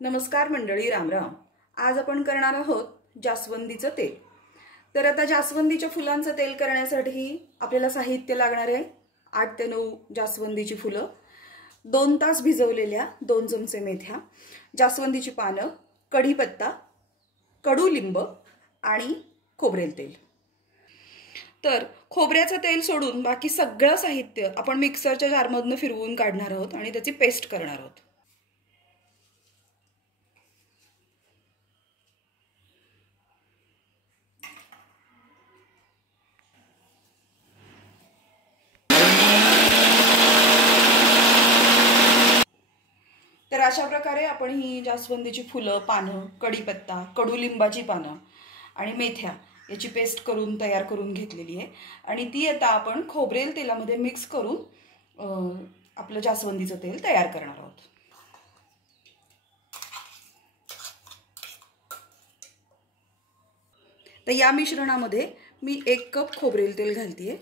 नमस्कार मंडळी, रामराम। आज आपण करणार आहोत जास्वंदीचं तेल। तर आता जास्वंदीच्या फुलांचं तेल करण्यासाठी आपल्याला साहित्य लागणार आहे 8 ते 9 जास्वंदीची फुलं, 2 तास भिजवलेल्या 2 चमचे मेथ्या, जास्वंदीची पानं, कढीपत्ता, कडुलिंब आणि खोबरेल तेल। तर खोबऱ्याचं तेल सोडून बाकी सगळं साहित्य आपण मिक्सरच्या जारमधून फिरवून काढणार आहोत आणि त्याची पेस्ट करणार आहोत। तर अशा प्रकारे आपण ही जास्वंदीची फुलं, पानं, कढीपत्ता, कडुलिंबाची पानं आणि मेथ्या याची पेस्ट करून तयार करून घेतलेली आहे आणि ती आता आपण खोबरेल तेलामध्ये मिक्स करून आपलं जास्वंदीचं तेल तयार करणार आहोत। तर या मिश्रणामध्ये मी 1 कप खोबरेल तेल घालतेय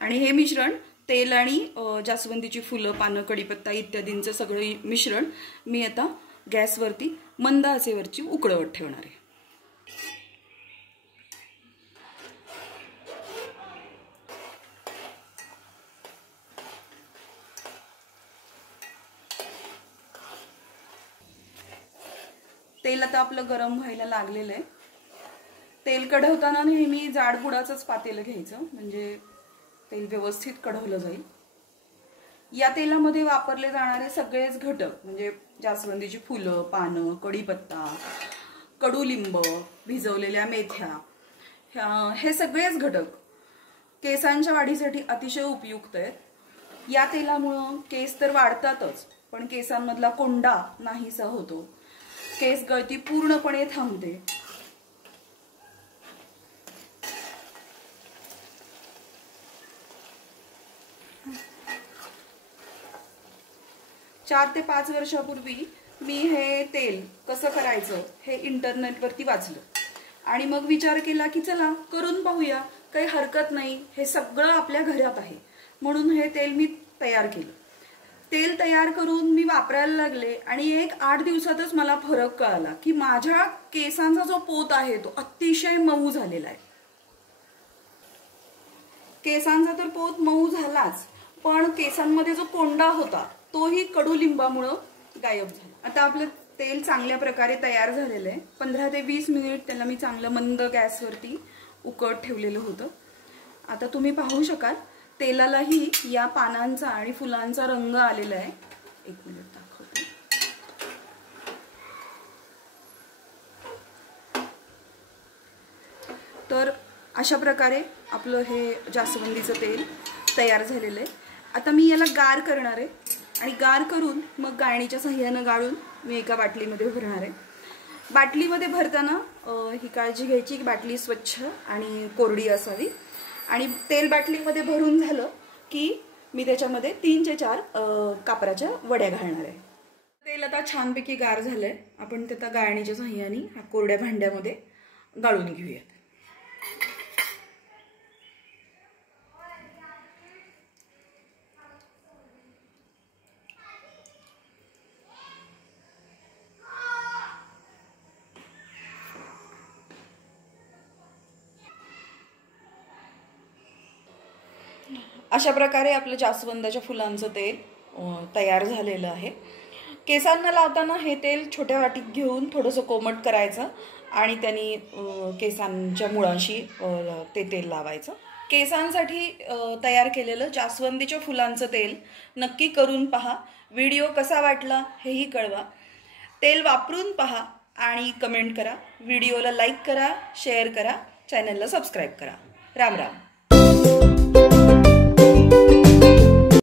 आणि हे मिश्रण तेल आणि जास्वंदीची फुलं, पानं, कढीपत्ता इत्यादींचं सगळं मिश्रण मी आता गॅसवरती मंद आचेवरची उकळवत ठेवणार आहे। तेल आता आपलं गरम व्हायला लागलेलं आहे। तेल कढवताना नेहमी जाड बुडाचंच पातेलं घ्यायचं, म्हणजे तेल व्यवस्थित कढवलं जाईल। या तेलामध्ये वापरले जाणारे सगळेच घटक म्हणजे जास्वंदीची फुलं, पानं, कढीपत्ता, कडुलिंब, भिजवलेल्या मेथ्या, हे सगळेच घटक केसांच्या वाढीसाठी अतिशय उपयुक्त आहेत। या तेलामुळे केस तर वाढतातच, पण केसांमधला कोंडा नाहीसा होतो, केस गळती पूर्णपणे थांबते। 4 ते 5 वर्षापूर्वी मी हे तेल कसं करायचं हे इंटरनेटवरती वाचलं आणि मग विचार केला की चला करून पाहूया, काही हरकत नाही, हे सगळं आपल्या घरात आहे, म्हणून हे तेल मी तयार केलं। तेल तयार करून मी वापरायला लागले आणि 8 दिवसातच मला फरक कळाला की माझ्या केसांचा जो पोत आहे तो अतिशय मऊ झालेला आहे। केसांचा तर पोत मऊ झालाच, पण केसांमध्ये जो कोंडा होता तोही कडुलिंबामुळे गायब झाला। आता आपलं तेल चांगल्या प्रकारे तयार झालेलं आहे। 15 ते 20 मिनिट त्याला मी चांगलं मंद गॅसवरती उकळत ठेवलेलं होतं। आता तुम्ही पाहू शकाल तेलालाही या पानांचा आणि फुलांचा रंग आलेला आहे। 1 मिनिट दाखवते। तर अशा प्रकारे आपलं हे जास्वंदीचं तेल तयार झालेलं आहे। आता मी याला गार करणार आहे आणि गार करून मग गाळणीच्या सहाय्याने गाळून मी एका बाटलीमध्ये भरणार आहे। बाटलीमध्ये भरताना ही काळजी घ्यायची की बाटली स्वच्छ आणि कोरडी असावी आणि तेल बाटलीमध्ये भरून झालं की मी त्याच्यामध्ये 3 ते 4 कापराच्या वड्या घालणार आहे। तेल आता छानपैकी गार झालंय, आपण ते आता गाळणीच्या सहाय्याने कोरड्या भांड्यामध्ये गाळून घेऊया। अशा प्रकारे आपलं जास्वंदाच्या फुलांचं तेल तयार झालेलं आहे। केसांना लावताना हे तेल छोट्या वाटीत घेऊन थोडंसं कोमट करायचं आणि त्यांनी केसांच्या मुळाशी ते तेल लावायचं। केसांसाठी तयार केलेलं जास्वंदीच्या फुलांचं तेल नक्की करून पहा। व्हिडिओ कसा वाटला हेही कळवा। तेल वापरून पहा आणि कमेंट करा। व्हिडिओला लाईक करा, शेअर करा, चॅनलला सबस्क्राईब करा। राम राम।